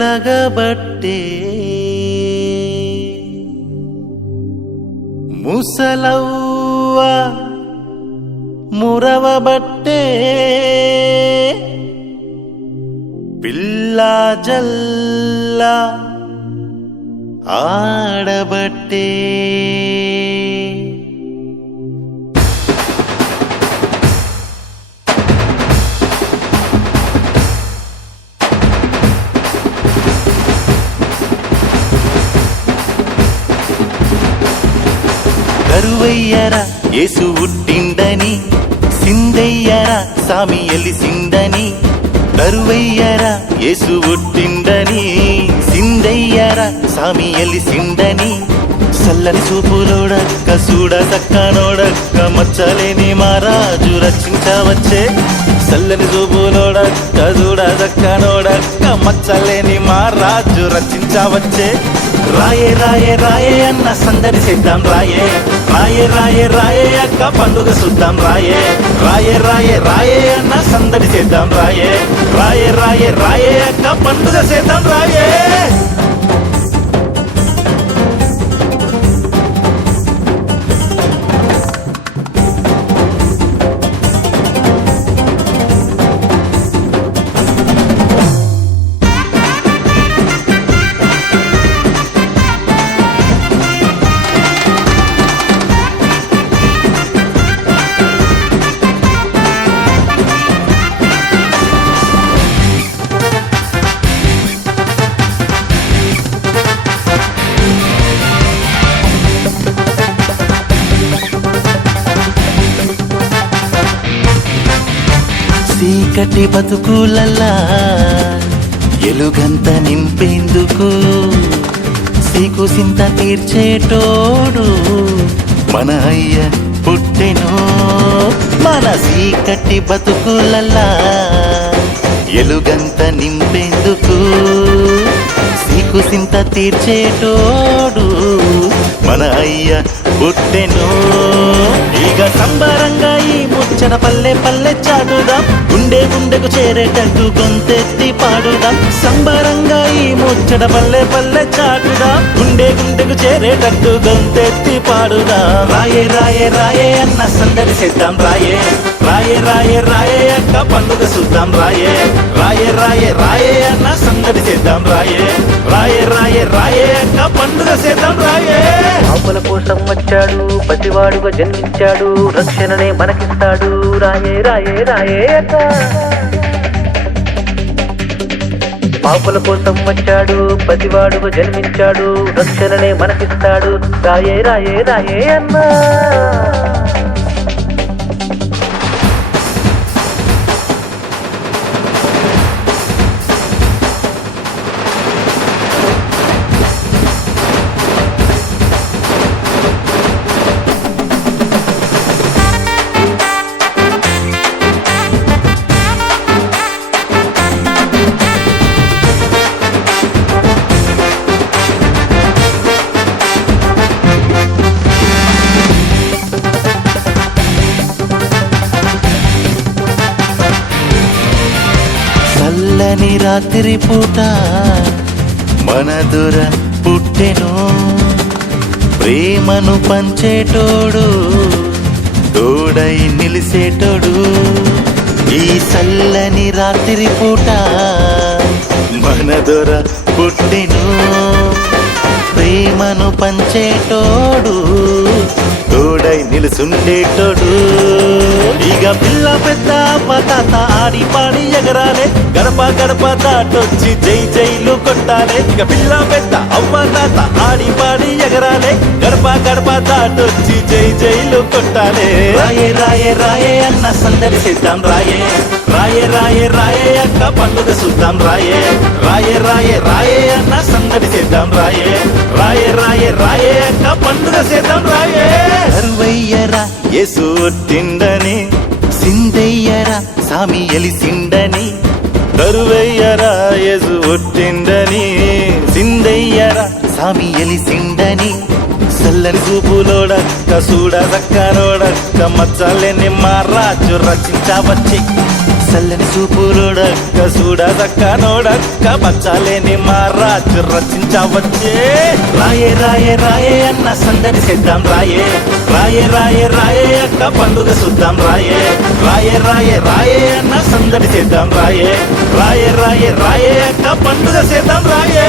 వెలగబట్టే ముసలవ్వ మురవబట్టే పిల్లా జల్లా ఆడబట్టే కరువయ్యరా యేసు ఉట్టిండని సిందయ్యరా సామి ఎలిసిండని కరువయ్యరా యేసు ఉట్టిండని సిందయ్యరా సామి ఎలిసిండని సల్లని చూపులోడక్క చూడ సక్కనోడక్క మచ్చలేని మహారాజు రచించవచ్చే సల్లని చూపులోడక్క చూడ సక్కనోడక్క మచ్చలేని మహారాజు రచించవచ్చే రాయే రాయే రాయే అన్న సందడి చేద్దాం రాయే రాయే రాయే రాయే అక్క పండుగ చూద్దాం రాయే రాయే రాయే రాయే అన్న సందడి చేద్దాం రాయే రాయే రాయే రాయే అక్క పండుగ చేద్దాం రాయే చీకటి బతుకులల్లా ఎలుగంత నింపేందుకు సీకు సింత తీర్చేటోడు మన అయ్య పుట్టెను మన చీకటి బతుకులల్లా ఎలుగంత నింపేందుకు సీకు సింత తీర్చేటోడు మన అయ్య పుట్టెను ఇక సంబరంగా ఈ ముచ్చట పల్లె పల్లె చాటుదాం గుండె గుండెకు చేరేటట్టు గొంతెత్తి పాడుదాం సంబరంగా ఈ ముచ్చట పల్లె పల్లె చాటుదాం గుండె గుండెకు చేరేటట్టు గొంతెత్తి పాడుదాం రాయే రాయే రాయే అన్న సందడి చేద్దాం రాయే రాయే రాయే రాయే అక్క పండుగ చూద్దాం రాయే రాయే రాయే రాయే అన్న సందడి చేద్దాం రాయే రాయే రాయే రాయే అక్క పండుగ చేద్దాం రాయే పాపల కోసం వచ్చాడు పసివాడుగా జన్మించాడు రక్షణనే మనకిస్తాడు రాయే రాయే రాయే అక్క పాపల కోసం వచ్చాడు పసివాడుగా జన్మించాడు రక్షణనే మనకిస్తాడు రాయే రాయే రాయే అన్నా చల్లని రాత్రి పూట మన దొర పుట్టెను ప్రేమను పంచేటోడు తోడై నిలిసేటోడు ఈ చల్లని రాత్రి పూట మన దొర పుట్టెను ప్రేమను పంచేటోడు తోడై నిలుసుండేటోడు ఇక పిల్ల పెద్ద తాత ఆడి పాడి ఎగరాలే గడప గడప దాటొచ్చి జై జైలు కొట్టాలే ఇక పిల్ల పెద్ద అవ్వ తాత ఆడి పాడి ఎగరాలే గడప గడప దాటొచ్చి జై జైలు కొట్టాలే రాయే రాయే రాయే అన్న సందడి చేద్దాం రాయే రాయే రాయే రాయే అక్క పండుగ చూద్దాం రాయే రాయే రాయే రాయే అన్న సందడి చేద్దాం రాయే రాయే రాయే రాయే అక్క పండుగ చేద్దాం రాయే కరువయ్యరా యేసు ఒట్టిండని సిందయ్యరా సామి ఎలిసిండని కరువయ్యరా యేసు ఒట్టిండని సిందయ్యరా సామి ఎలిసిండని చల్లని చూపులోడక్క చూడ దక్కనోడక్క మచ్చలేని మహారాజు రచించవచ్చి సల్లని సూపులోడక్క చూడదక్క నోడక్క బచ్చాలేని మా రాజు రచించవచ్చే రాయే రాయే రాయే అన్న సందడి చేద్దాం రాయే రాయే రాయే రాయే అక్క పండుగ చూద్దాం రాయే రాయే రాయే రాయే అన్న సందడి చేద్దాం రాయే రాయే రాయే రాయే అక్క పండుగ చేద్దాం రాయే